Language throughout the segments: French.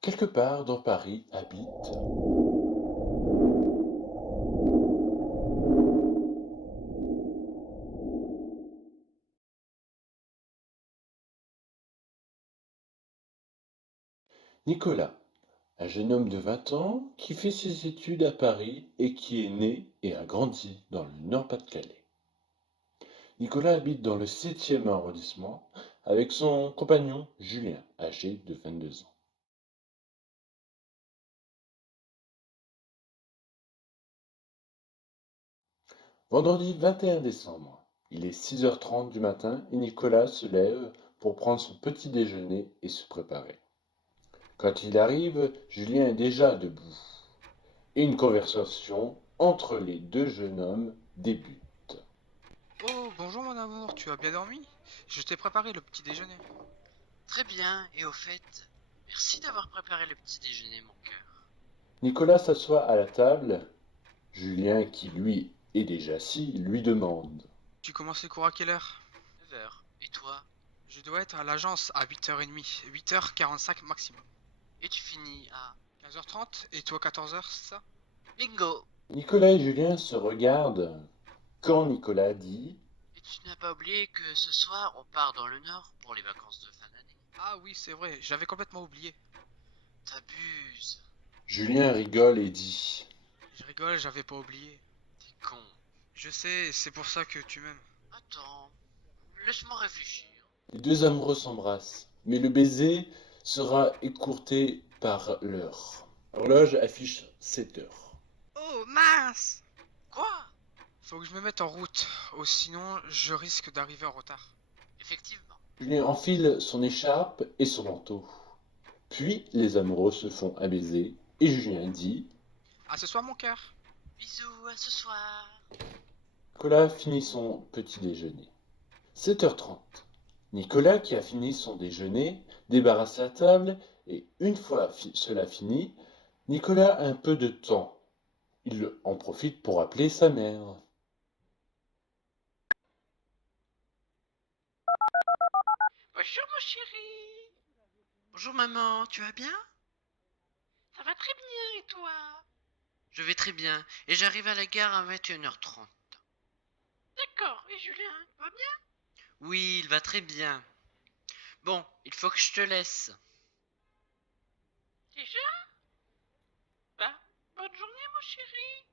Quelque part dans Paris habite Nicolas, un jeune homme de 20 ans qui fait ses études à Paris et qui est né et a grandi dans le Nord-Pas-de-Calais. Nicolas habite dans le 7e arrondissement avec son compagnon Julien, âgé de 22 ans. Vendredi 21 décembre, il est 6h30 du matin et Nicolas se lève pour prendre son petit déjeuner et se préparer. Quand il arrive, Julien est déjà debout et une conversation entre les deux jeunes hommes débute. Oh, bonjour mon amour, tu as bien dormi? Je t'ai préparé le petit déjeuner. Très bien, et au fait, merci d'avoir préparé le petit déjeuner, mon cœur. Nicolas s'assoit à la table. Julien, qui lui est déjà assis, lui demande. Tu commences les cours à quelle heure? 9h. Et toi? Je dois être à l'agence à 8h30, 8h45 maximum. Et tu finis à... 15h30 et toi 14h, c'est ça? Bingo! Nicolas et Julien se regardent quand Nicolas dit. Et tu n'as pas oublié que ce soir, on part dans le Nord pour les vacances de fin d'année? Ah oui, c'est vrai, j'avais complètement oublié. T'abuses. Julien rigole et dit. Je rigole, j'avais pas oublié. T'es con. Je sais, c'est pour ça que tu m'aimes. Attends, laisse-moi réfléchir. Les deux amoureux s'embrassent, mais le baiser sera écourté par l'heure. L'horloge affiche 7 heures. Oh mince! Quoi? Faut que je me mette en route, oh, sinon je risque d'arriver en retard. Effectivement. Julien enfile son écharpe et son manteau. Puis les amoureux se font un baiser et Julien dit. À ce soir mon cœur! Bisous, à ce soir. Nicolas finit son petit déjeuner. 7h30. Nicolas, qui a fini son déjeuner, débarrasse la table et une fois cela fini, Nicolas a un peu de temps. Il en profite pour appeler sa mère. Bonjour, mon chéri. Bonjour, maman, tu vas bien? Ça va très bien, et toi? Je vais très bien, et j'arrive à la gare à 21h30. D'accord, et Julien, va bien? Oui, il va très bien. Bon, il faut que je te laisse. Déjà? Bah, bonne journée, mon chéri.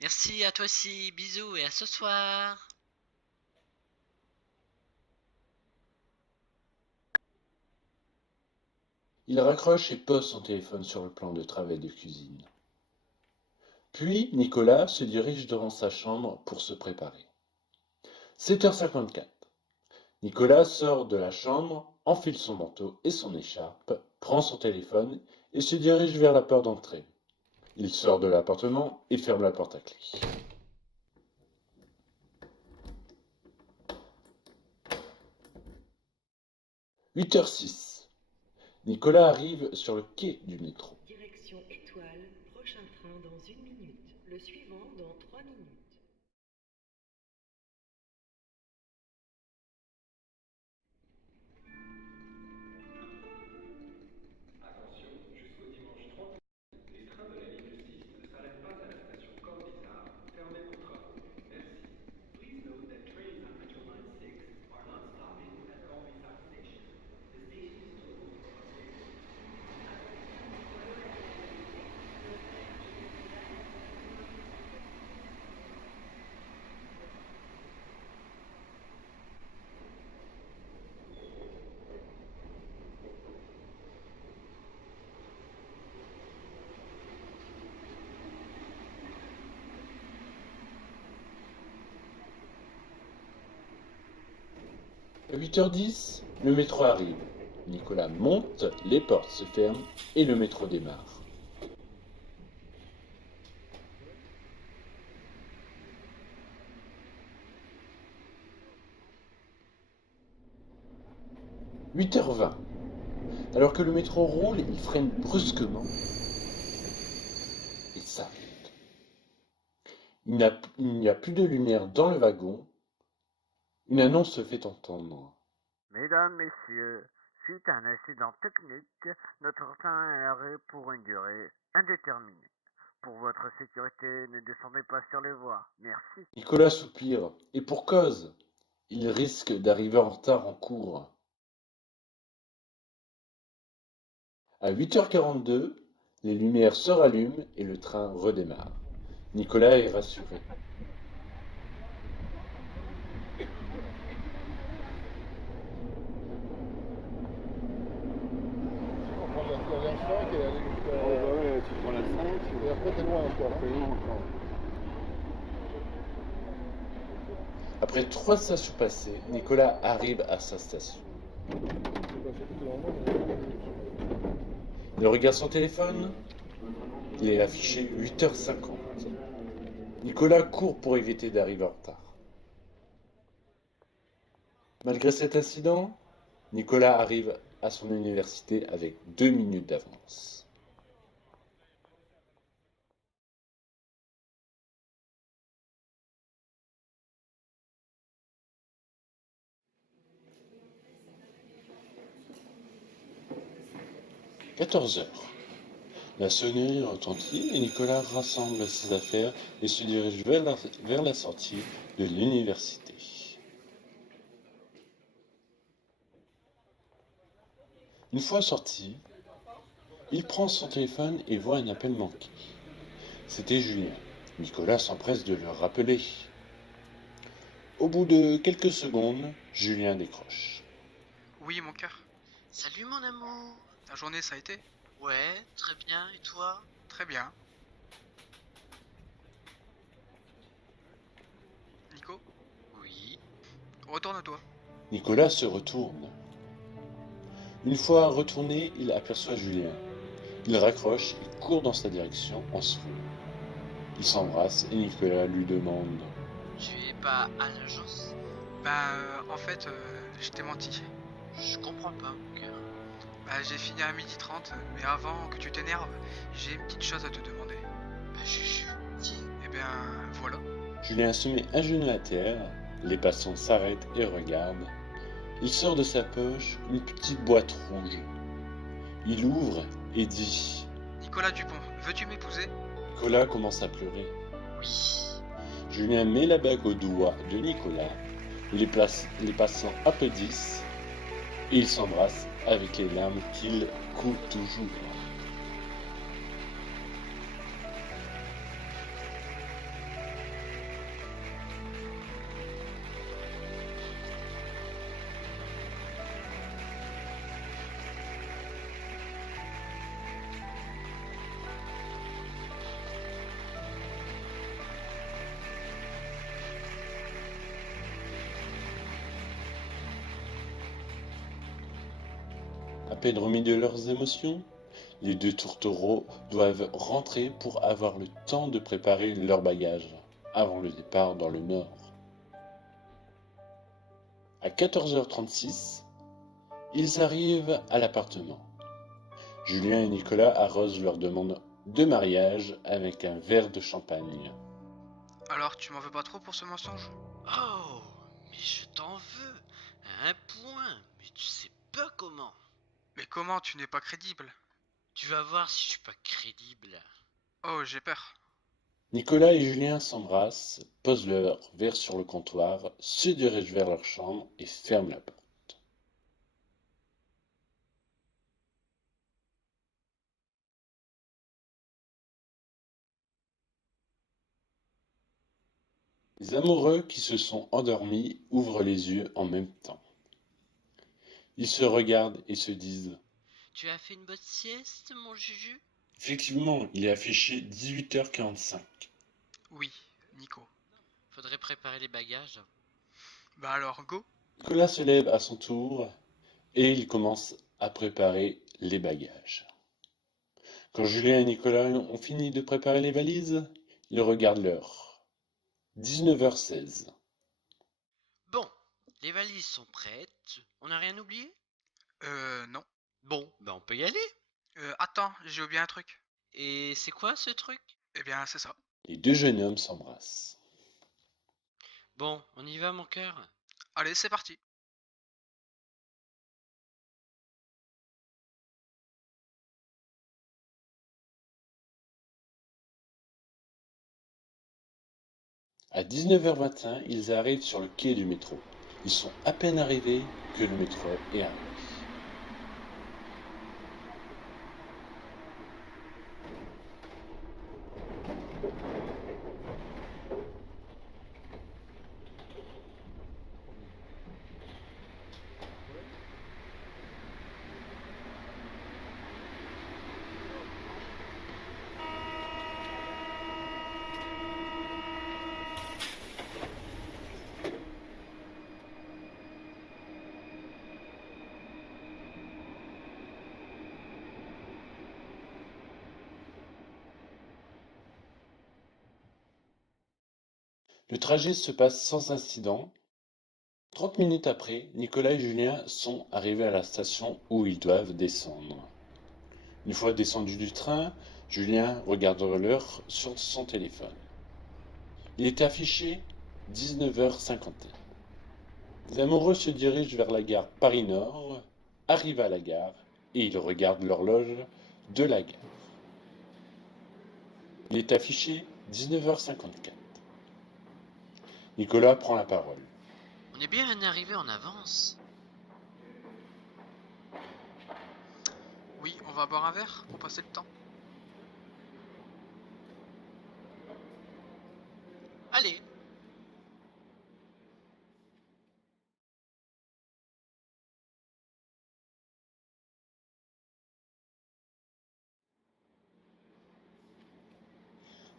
Merci à toi aussi, bisous et à ce soir. Il raccroche et pose son téléphone sur le plan de travail de cuisine. Puis Nicolas se dirige devant sa chambre pour se préparer. 7h54. Nicolas sort de la chambre, enfile son manteau et son écharpe, prend son téléphone et se dirige vers la porte d'entrée. Il sort de l'appartement et ferme la porte à clé. 8h06. Nicolas arrive sur le quai du métro. Direction Étoile, prochain train dans 1 minute. Le suivant dans 3 minutes. À 8h10, le métro arrive. Nicolas monte, les portes se ferment et le métro démarre. « 8h20. Alors que le métro roule, il freine brusquement et s'arrête. Il n'y a plus de lumière dans le wagon. Une annonce se fait entendre. Mesdames, Messieurs, Suite à un accident technique, notre train est arrêté pour une durée indéterminée. Pour votre sécurité, ne descendez pas sur les voies. Merci. Nicolas soupire, et pour cause. Il risque d'arriver en retard en cours. À 8h42, les lumières se rallument et le train redémarre. Nicolas est rassuré. On prend la ligne 5 et aller jusqu'à... Ouais, tu prends la 5 et après t'es loin encore. T'es loin encore. Après 3 stations passées, Nicolas arrive à sa station. Il regarde son téléphone. Il est affiché 8h50. Nicolas court pour éviter d'arriver en retard. Malgré cet incident, Nicolas arrive à son université avec 2 minutes d'avance. « 14h. La sonnerie retentit et Nicolas rassemble ses affaires et se dirige vers la sortie de l'université. Une fois sorti, il prend son téléphone et voit un appel manqué. C'était Julien. Nicolas s'empresse de le rappeler. Au bout de quelques secondes, Julien décroche. Oui, mon cœur. Salut mon amour. Ta journée, ça a été? Ouais, très bien, et toi? Très bien. Nico, Oui. retourne-toi. Nicolas se retourne. Une fois retourné, il aperçoit Julien. Il raccroche et court dans sa direction en souriant. Ils s'embrassent et Nicolas lui demande Tu es pas à l'agence? En fait, je t'ai menti. Je comprends pas, mon cœur. J'ai fini à 12h30, mais avant que tu t'énerves, j'ai une petite chose à te demander. Chuchu, dis. Eh bien, voilà. Julien se met à genoux à terre, les passants s'arrêtent et regardent. Il sort de sa poche une petite boîte rouge. Il ouvre et dit Nicolas Dupont, veux-tu m'épouser? Nicolas commence à pleurer. Oui. Julien met la bague au doigt de Nicolas. Les passants applaudissent et ils s'embrassent avec les larmes qu'ils coulent toujours. À peine remis de leurs émotions, les deux tourtereaux doivent rentrer pour avoir le temps de préparer leurs bagages avant le départ dans le nord. À 14h36, ils arrivent à l'appartement. Julien et Nicolas arrosent leur demande de mariage avec un verre de champagne. Alors, tu m'en veux pas trop pour ce mensonge? Oh, mais je t'en veux. À un point, mais tu sais pas comment. Mais comment, tu n'es pas crédible? Tu vas voir si je suis pas crédible. Oh, j'ai peur. Nicolas et Julien s'embrassent, posent leur verre sur le comptoir, se dirigent vers leur chambre et ferment la porte. Les amoureux qui se sont endormis ouvrent les yeux en même temps. Ils se regardent et se disent Tu as fait une bonne sieste, mon Juju? Effectivement, il est affiché 18h45. Oui, Nico. Faudrait préparer les bagages. Alors, go. Nicolas se lève à son tour et il commence à préparer les bagages. Quand Julien et Nicolas ont fini de préparer les valises, ils regardent l'heure. 19h16. Bon, les valises sont prêtes. On n'a rien oublié? Non. Bon, on peut y aller. Attends, j'ai oublié un truc. Et c'est quoi ce truc? Eh bien, c'est ça. Les deux jeunes hommes s'embrassent. Bon, on y va, mon cœur. Allez, c'est parti. À 19h21, ils arrivent sur le quai du métro. Ils sont à peine arrivés que le métro est arrivé. Le trajet se passe sans incident. 30 minutes après, Nicolas et Julien sont arrivés à la station où ils doivent descendre. Une fois descendus du train, Julien regarde l'heure sur son téléphone. Il est affiché 19h51. Les amoureux se dirigent vers la gare Paris-Nord, arrivent à la gare et ils regardent l'horloge de la gare. Il est affiché 19h54. Nicolas prend la parole. On est bien arrivé en avance. Oui, on va boire un verre pour passer le temps. Allez.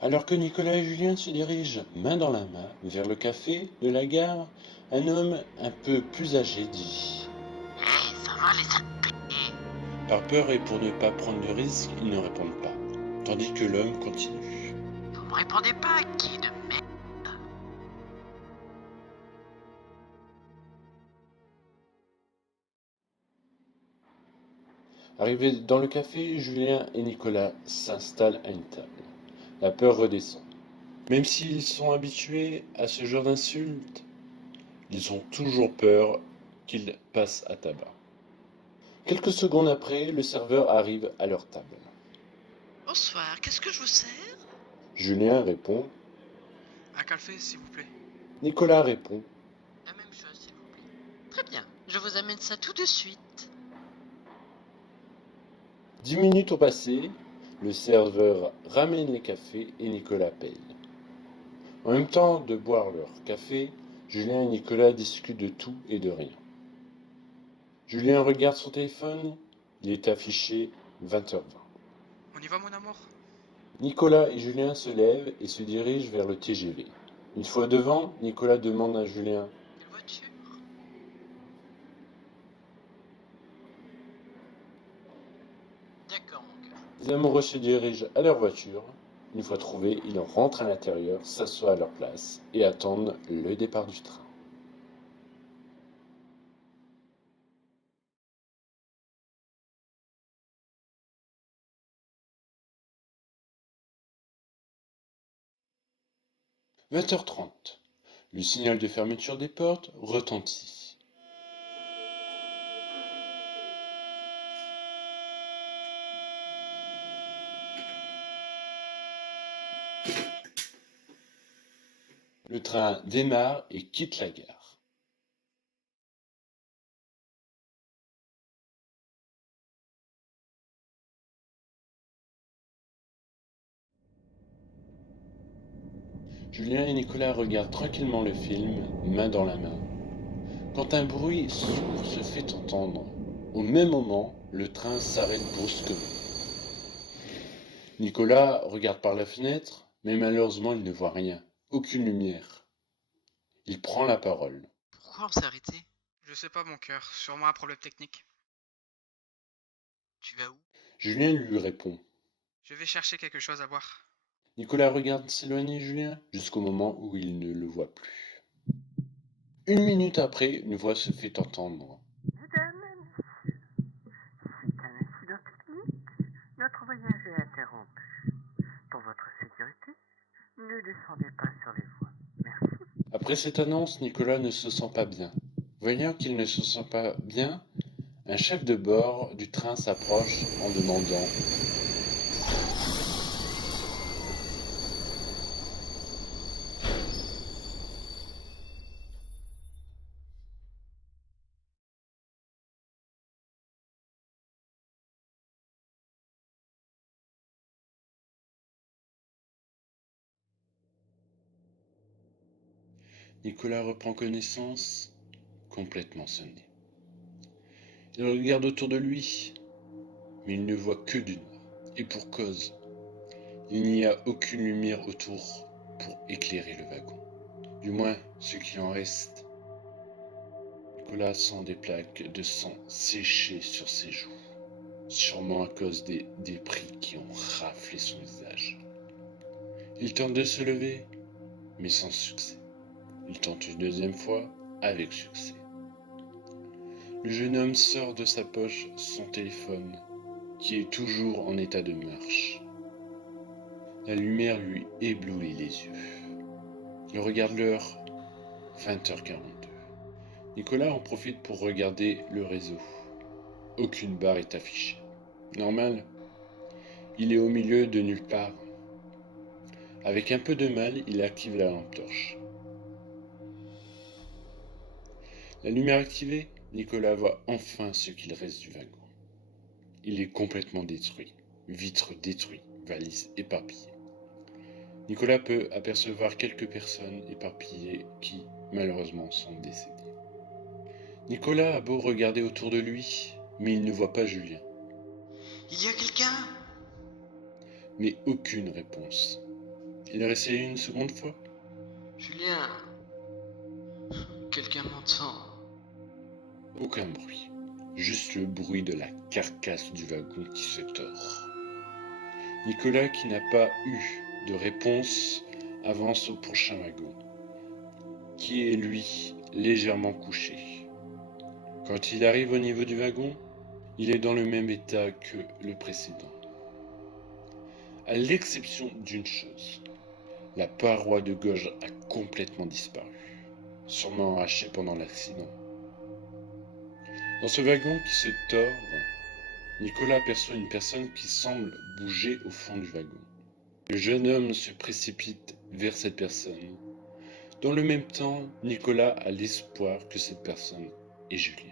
Alors que Nicolas et Julien se dirigent main dans la main vers le café de la gare, un homme un peu plus âgé dit Hey, ça va les sapés? Par peur et pour ne pas prendre de risques, ils ne répondent pas, tandis que l'homme continue. Vous me répondez pas, qui de merde? Arrivés dans le café, Julien et Nicolas s'installent à une table. La peur redescend. Même s'ils sont habitués à ce genre d'insultes, ils ont toujours peur qu'ils passent à tabac. Quelques secondes après, le serveur arrive à leur table. Bonsoir, qu'est-ce que je vous sers? Julien répond. Un café, s'il vous plaît. Nicolas répond. La même chose, s'il vous plaît. Très bien, je vous amène ça tout de suite. 10 minutes ont passé, le serveur ramène les cafés et Nicolas paye. En même temps de boire leur café, Julien et Nicolas discutent de tout et de rien. Julien regarde son téléphone, il est affiché 20h20. On y va, mon amour? Nicolas et Julien se lèvent et se dirigent vers le TGV. Une fois devant, Nicolas demande à Julien Quelle voiture? D'accord, mon cœur. Les amoureux se dirigent à leur voiture. Une fois trouvés, ils rentrent à l'intérieur, s'assoient à leur place et attendent le départ du train. « 20h30. Le signal de fermeture des portes retentit. Le train démarre et quitte la gare. Julien et Nicolas regardent tranquillement le film, main dans la main, quand un bruit sourd se fait entendre. Au même moment, le train s'arrête brusquement. Nicolas regarde par la fenêtre, mais malheureusement il ne voit rien, aucune lumière. Il prend la parole. Pourquoi on s'est arrêté? Je sais pas, mon cœur. Sûrement un problème technique. Tu vas où? Julien lui répond. Je vais chercher quelque chose à boire. Nicolas regarde s'éloigner Julien jusqu'au moment où il ne le voit plus. 1 minute après, une voix se fait entendre. Mesdames et messieurs, c'est un incident technique. Notre voyage est interrompu. Pour votre sécurité, ne descendez pas sur les voies. Merci. Après cette annonce, Nicolas ne se sent pas bien. Voyant qu'il ne se sent pas bien, un chef de bord du train s'approche en demandant « Nicolas reprend connaissance, complètement sonné. Il regarde autour de lui, mais il ne voit que du noir. Et pour cause, il n'y a aucune lumière autour pour éclairer le wagon. Du moins, ce qu'il en reste. Nicolas sent des plaques de sang sécher sur ses joues, sûrement à cause des débris qui ont raflé son visage. Il tente de se lever, mais sans succès. Il tente une deuxième fois, avec succès. Le jeune homme sort de sa poche son téléphone, qui est toujours en état de marche. La lumière lui éblouit les yeux. Il regarde l'heure, 20h42. Nicolas en profite pour regarder le réseau. Aucune barre est affichée. Normal, il est au milieu de nulle part. Avec un peu de mal, il active la lampe torche. La lumière activée, Nicolas voit enfin ce qu'il reste du wagon. Il est complètement détruit, vitres détruites, valises éparpillées. Nicolas peut apercevoir quelques personnes éparpillées qui, malheureusement, sont décédées. Nicolas a beau regarder autour de lui, mais il ne voit pas Julien. Il y a quelqu'un? Mais aucune réponse. Il réessaye une seconde fois. Julien. Quelqu'un m'entend. Aucun bruit. Juste le bruit de la carcasse du wagon qui se tord. Nicolas, qui n'a pas eu de réponse, avance au prochain wagon, qui est lui légèrement couché. Quand il arrive au niveau du wagon, il est dans le même état que le précédent. À l'exception d'une chose, la paroi de gauche a complètement disparu, sûrement arrachée pendant l'accident. Dans ce wagon qui se tord, Nicolas aperçoit une personne qui semble bouger au fond du wagon. Le jeune homme se précipite vers cette personne. Dans le même temps, Nicolas a l'espoir que cette personne est Julien.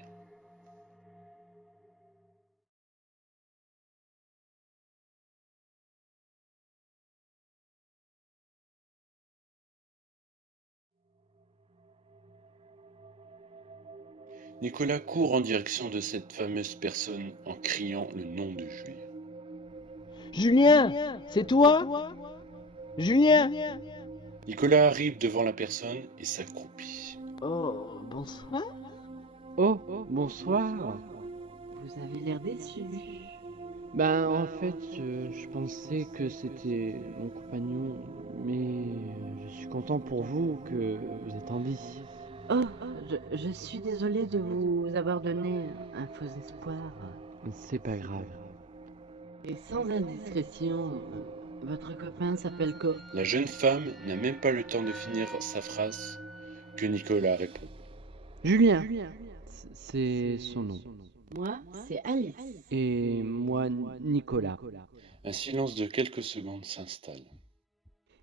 Nicolas court en direction de cette fameuse personne en criant le nom de Julien. Julien, c'est toi? Julien? Nicolas arrive devant la personne et s'accroupit. Oh, bonsoir. Oh, bonsoir. Vous avez l'air déçu. Ben, en fait, je pensais que c'était mon compagnon, mais je suis content pour vous que vous êtes en vie. Oh, je suis désolée de vous avoir donné un faux espoir. C'est pas grave. Et sans indiscrétion, votre copain s'appelle quoi? La jeune femme n'a même pas le temps de finir sa phrase que Nicolas répond. Julien, c'est son nom. Moi, c'est Alice. Et moi, Nicolas. Un silence de quelques secondes s'installe.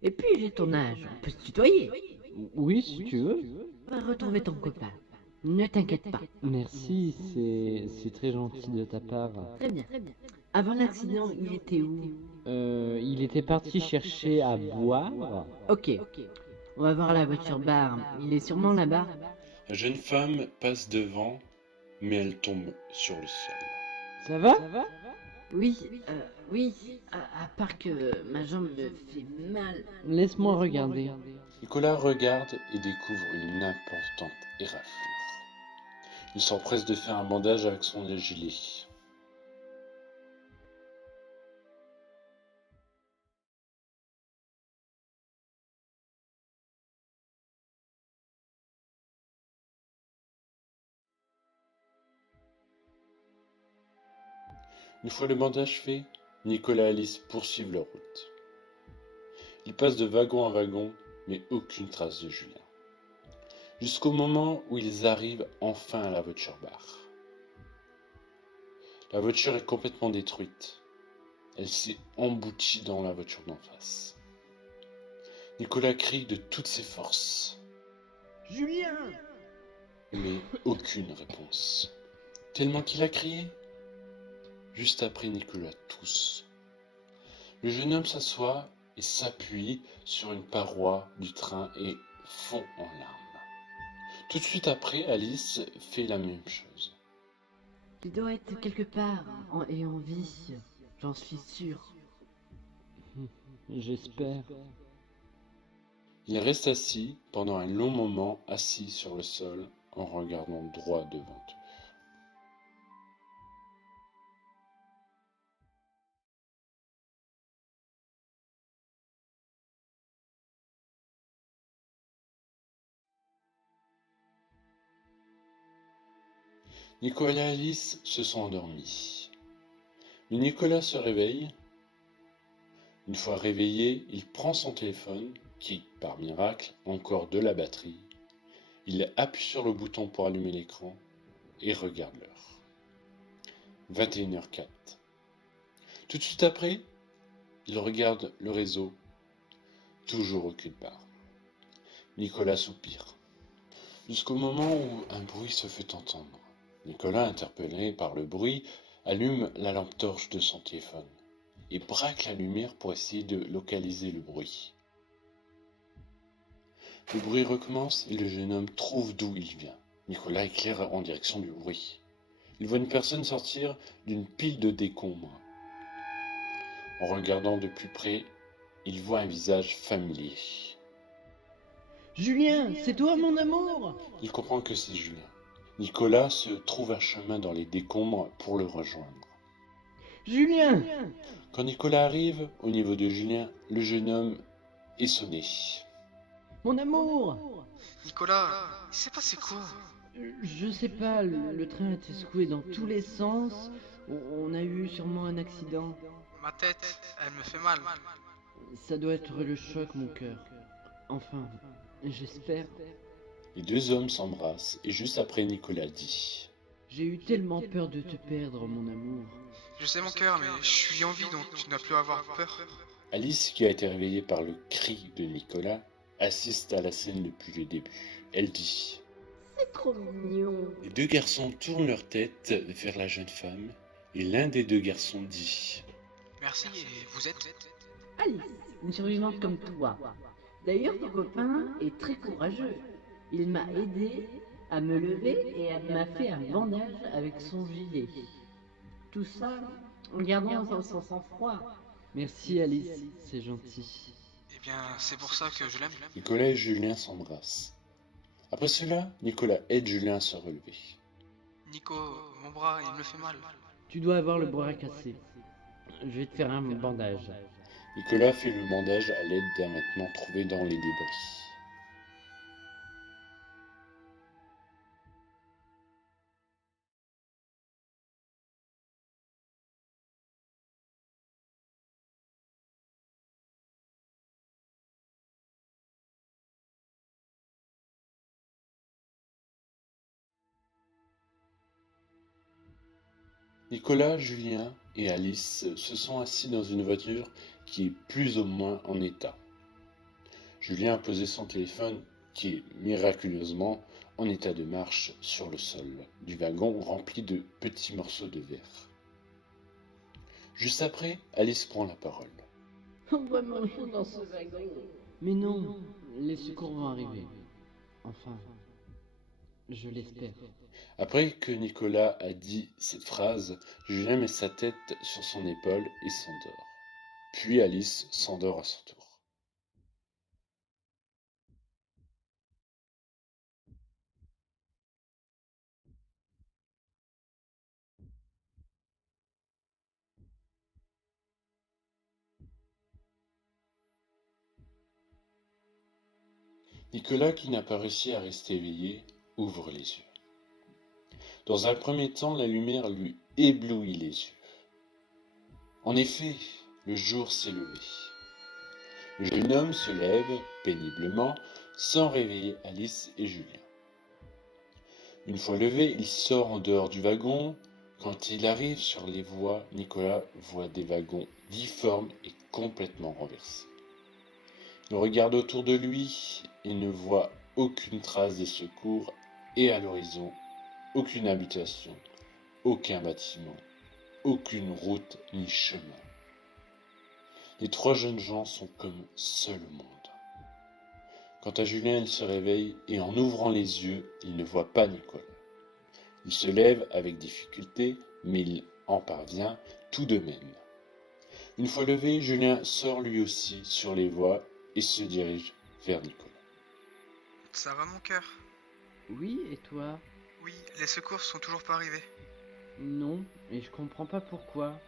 Et puis j'ai ton âge, on peut se tutoyer. Oui, si tu veux. On va retrouver ton copain. Ne t'inquiète pas. Merci, c'est très gentil de ta part. Très bien. Avant l'accident, il était où? Il était parti chercher à boire. Ok. On va voir la voiture bar. Il est sûrement là-bas. La jeune femme passe devant, mais elle tombe sur le sol. Ça va? Oui, oui. À part que ma jambe me fait mal. Laisse-moi regarder. Nicolas regarde et découvre une importante éraflure. Il s'empresse de faire un bandage avec son gilet. Une fois le bandage fait, Nicolas et Alice poursuivent leur route. Ils passent de wagon en wagon, mais aucune trace de Julien. Jusqu'au moment où ils arrivent enfin à la voiture bar. La voiture est complètement détruite. Elle s'est emboutie dans la voiture d'en face. Nicolas crie de toutes ses forces. Julien! Mais aucune réponse. Tellement qu'il a crié. Juste après, Nicolas tousse. Le jeune homme s'assoit et s'appuie sur une paroi du train et fond en larmes. Tout de suite après, Alice fait la même chose. Il doit être quelque part et en vie, j'en suis sûr. J'espère. Il reste assis pendant un long moment, assis sur le sol, en regardant droit devant eux. Nicolas et Alice se sont endormis. Mais Nicolas se réveille. Une fois réveillé, il prend son téléphone, qui, par miracle, a encore de la batterie. Il appuie sur le bouton pour allumer l'écran et regarde l'heure. 21h04. Tout de suite après, il regarde le réseau. Toujours aucune barre. Nicolas soupire. Jusqu'au moment où un bruit se fait entendre. Nicolas, interpellé par le bruit, allume la lampe torche de son téléphone et braque la lumière pour essayer de localiser le bruit. Le bruit recommence et le jeune homme trouve d'où il vient. Nicolas éclaire en direction du bruit. Il voit une personne sortir d'une pile de décombres. En regardant de plus près, il voit un visage familier. Julien, c'est toi mon amour? Il comprend que c'est Julien. Nicolas se trouve un chemin dans les décombres pour le rejoindre. Julien! Quand Nicolas arrive au niveau de Julien, le jeune homme est sonné. Mon amour! Nicolas, il s'est passé quoi? Je sais pas, le train a été secoué dans tous les sens. On a eu sûrement un accident. Ma tête, elle me fait mal. Ça doit être le choc, mon cœur. Enfin, j'espère. Les deux hommes s'embrassent et juste après Nicolas dit J'ai eu tellement peur de te perdre, mon amour. Je sais mon cœur, mais je suis en vie donc tu n'as plus à avoir peur. Alice, qui a été réveillée par le cri de Nicolas, assiste à la scène depuis le début. Elle dit C'est trop mignon. Les deux garçons tournent leur tête vers la jeune femme et l'un des deux garçons dit Merci, et vous êtes? Alice, une survivante comme toi. D'ailleurs, ton copain est très courageux. Il m'a aidé à me lever et m'a fait un bandage avec son gilet. Tout ça en gardant son sang-froid. Merci Alice, c'est gentil. Eh bien, c'est pour ça que je l'aime. Nicolas et Julien s'embrassent. Après cela, Nicolas aide Julien à se relever. Nico, mon bras, il me fait mal. Tu dois avoir le bras cassé. Je vais te faire un bandage. Nicolas fait le bandage à l'aide d'un vêtement trouvé dans les débris. Nicolas, Julien et Alice se sont assis dans une voiture qui est plus ou moins en état. Julien a posé son téléphone, qui est miraculeusement en état de marche, sur le sol du wagon rempli de petits morceaux de verre. Juste après, Alice prend la parole. On va mourir dans ce wagon. Mais non, les secours vont arriver. Enfin, je l'espère. Après que Nicolas a dit cette phrase, Julien met sa tête sur son épaule et s'endort. Puis Alice s'endort à son tour. Nicolas, qui n'a pas réussi à rester éveillé, ouvre les yeux. Dans un premier temps, la lumière lui éblouit les yeux. En effet, le jour s'est levé. Le jeune homme se lève péniblement, sans réveiller Alice et Julien. Une fois levé, il sort en dehors du wagon. Quand il arrive sur les voies, Nicolas voit des wagons difformes et complètement renversés. Il regarde autour de lui et ne voit aucune trace des secours et à l'horizon, aucune habitation, aucun bâtiment, aucune route ni chemin. Les trois jeunes gens sont comme seuls au monde. Quant à Julien, il se réveille et en ouvrant les yeux, il ne voit pas Nicolas. Il se lève avec difficulté, mais il en parvient tout de même. Une fois levé, Julien sort lui aussi sur les voies et se dirige vers Nicolas. Ça va mon cœur? Oui, et toi? Oui, les secours sont toujours pas arrivés. Non, et je comprends pas pourquoi.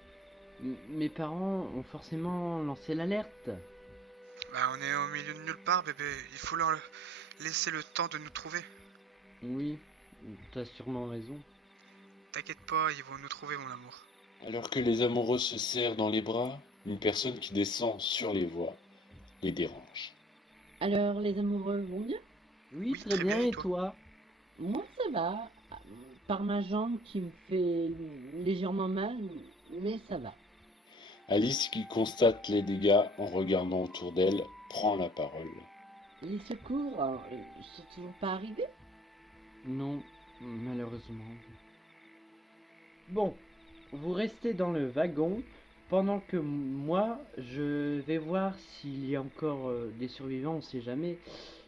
Mes parents ont forcément lancé l'alerte. Bah on est au milieu de nulle part bébé, il faut leur laisser le temps de nous trouver. Oui, t'as sûrement raison. T'inquiète pas, ils vont nous trouver mon amour. Alors que les amoureux se serrent dans les bras, une personne qui descend sur les voies les dérange. Alors, les amoureux vont bien? Oui, Oui, très très bien, bien, et et toi? toi? Moi, ça va. Par ma jambe qui me fait légèrement mal, mais ça va. Alice, qui constate les dégâts en regardant autour d'elle, prend la parole. Les secours sont toujours pas arrivés? Non, malheureusement. Bon, vous restez dans le wagon pendant que moi, je vais voir s'il y a encore des survivants, on sait jamais.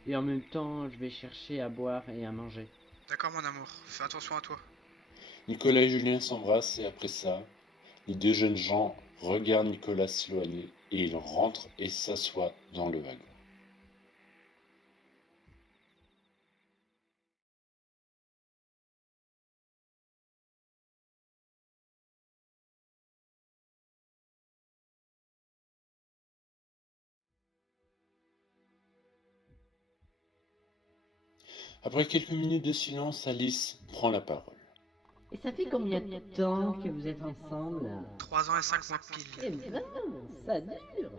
Et en même temps, je vais chercher à boire et à manger. D'accord mon amour, fais attention à toi. Nicolas et Julien s'embrassent et après ça, les deux jeunes gens regardent Nicolas s'éloigner et ils rentrent et s'assoient dans le wagon. Après quelques minutes de silence, Alice prend la parole. Et ça fait combien de temps que vous êtes ensemble? 3 ans et 5 mois Eh pile. ben, ça dure.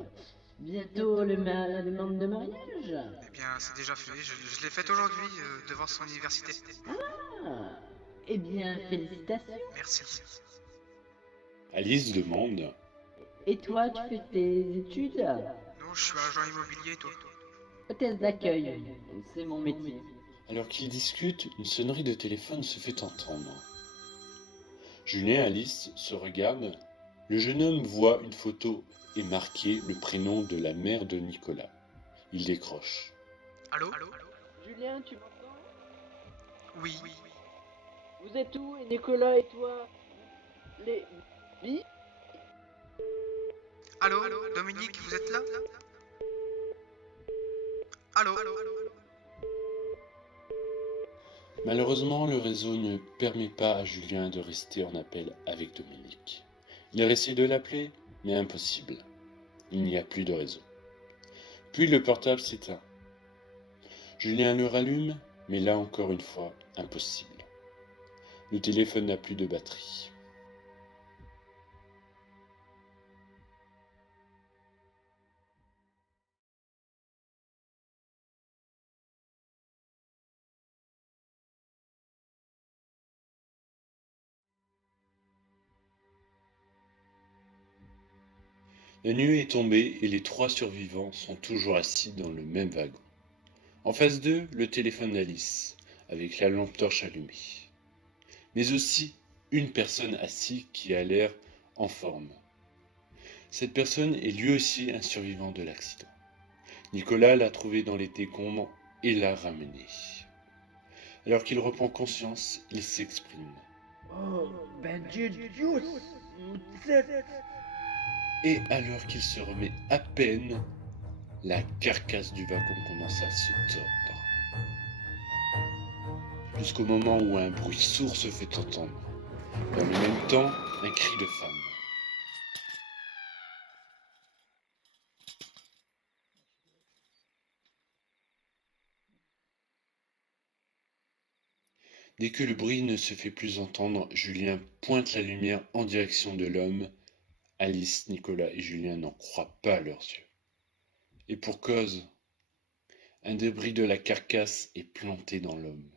Bientôt la demande de mariage. Eh bien c'est déjà fait, je l'ai faite aujourd'hui devant son université. Ah, eh bien, félicitations. Merci. Alice demande Et toi, tu fais tes études? Non, je suis agent immobilier toi. Hôtesse d'accueil, c'est mon métier. Alors qu'ils discutent, une sonnerie de téléphone se fait entendre. Julien et Alice se regardent. Le jeune homme voit une photo et marqué le prénom de la mère de Nicolas. Il décroche. Allô? Julien, tu m'entends? Oui. Vous êtes où? Et Nicolas et toi? Les... Oui? Allô? Dominique, vous êtes là? Allô? Malheureusement, le réseau ne permet pas à Julien de rester en appel avec Dominique. Il essaie de l'appeler, mais impossible. Il n'y a plus de réseau. Puis le portable s'éteint. Julien le rallume, mais là encore une fois, impossible. Le téléphone n'a plus de batterie. La nuit est tombée et les trois survivants sont toujours assis dans le même wagon. En face d'eux, le téléphone d'Alice, avec la lampe torche allumée. Mais aussi une personne assise qui a l'air en forme. Cette personne est lui aussi un survivant de l'accident. Nicolas l'a trouvé dans les décombres et l'a ramené. Alors qu'il reprend conscience, il s'exprime. Oh, ben Dieu, Et alors qu'il se remet à peine, la carcasse du wagon commence à se tordre. Jusqu'au moment où un bruit sourd se fait entendre. Dans le même temps, un cri de femme. Dès que le bruit ne se fait plus entendre, Julien pointe la lumière en direction de l'homme. Alice, Nicolas et Julien n'en croient pas leurs yeux. Et pour cause, un débris de la carcasse est planté dans l'homme,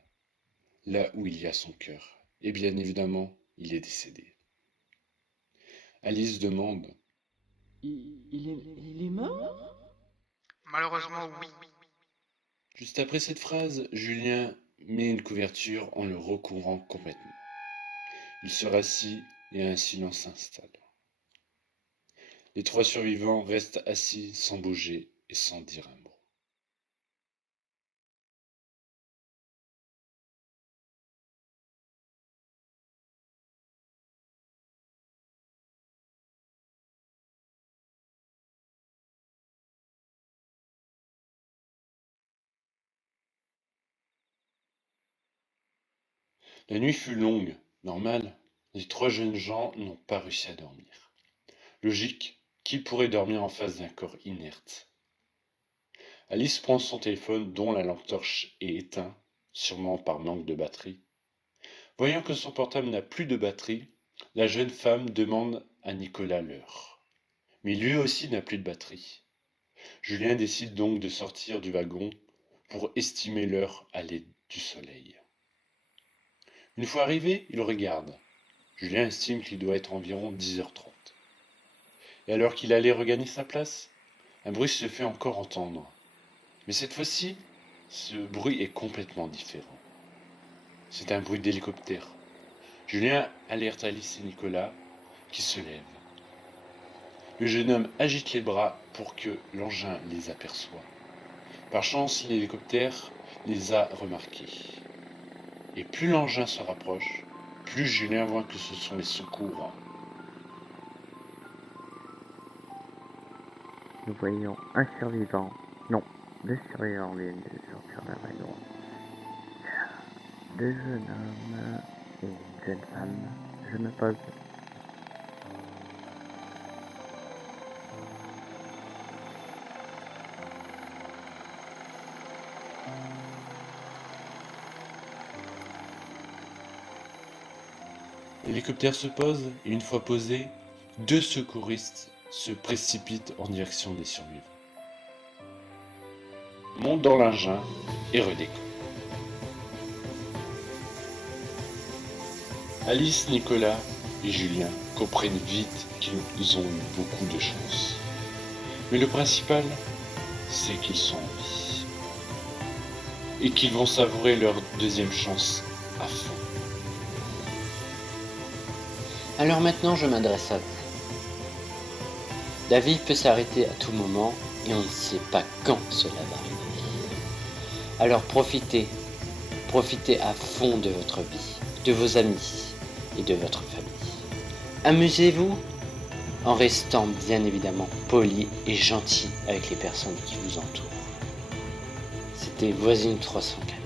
là où il y a son cœur. Et bien évidemment, il est décédé. Alice demande il est mort? Malheureusement oui. Juste après cette phrase, Julien met une couverture en le recouvrant complètement. Il se rassit et un silence s'installe. Les trois survivants restent assis sans bouger et sans dire un mot. La nuit fut longue, normal. Les 3 jeunes gens n'ont pas réussi à dormir. Logique, qui pourrait dormir en face d'un corps inerte? Alice prend son téléphone dont la lampe torche est éteinte, sûrement par manque de batterie. Voyant que son portable n'a plus de batterie, la jeune femme demande à Nicolas l'heure. Mais lui aussi n'a plus de batterie. Julien décide donc de sortir du wagon pour estimer l'heure à l'aide du soleil. Une fois arrivé, il regarde. Julien estime qu'il doit être environ 10h30. Et alors qu'il allait regagner sa place, un bruit se fait encore entendre. Mais cette fois-ci, ce bruit est complètement différent. C'est un bruit d'hélicoptère. Julien alerte Alice et Nicolas, qui se lèvent. Le jeune homme agite les bras pour que l'engin les aperçoive. Par chance, l'hélicoptère les a remarqués. Et plus l'engin se rapproche, plus Julien voit que ce sont les secours. Nous voyons un survivant. Non, 2 survivants viennent de sortir d'un wagon. 2 jeunes hommes et une jeune femme. Je me pose. L'hélicoptère se pose et une fois posé, 2 secouristes se précipitent en direction des survivants. Montent dans l'engin et redécollent. Alice, Nicolas et Julien comprennent vite qu'ils ont eu beaucoup de chance. Mais le principal, c'est qu'ils sont en vie. Et qu'ils vont savourer leur deuxième chance à fond. Alors maintenant, je m'adresse à vous. La vie peut s'arrêter à tout moment et on ne sait pas quand cela va arriver. Alors profitez à fond de votre vie, de vos amis et de votre famille. Amusez-vous en restant bien évidemment poli et gentil avec les personnes qui vous entourent. C'était Voisine 304.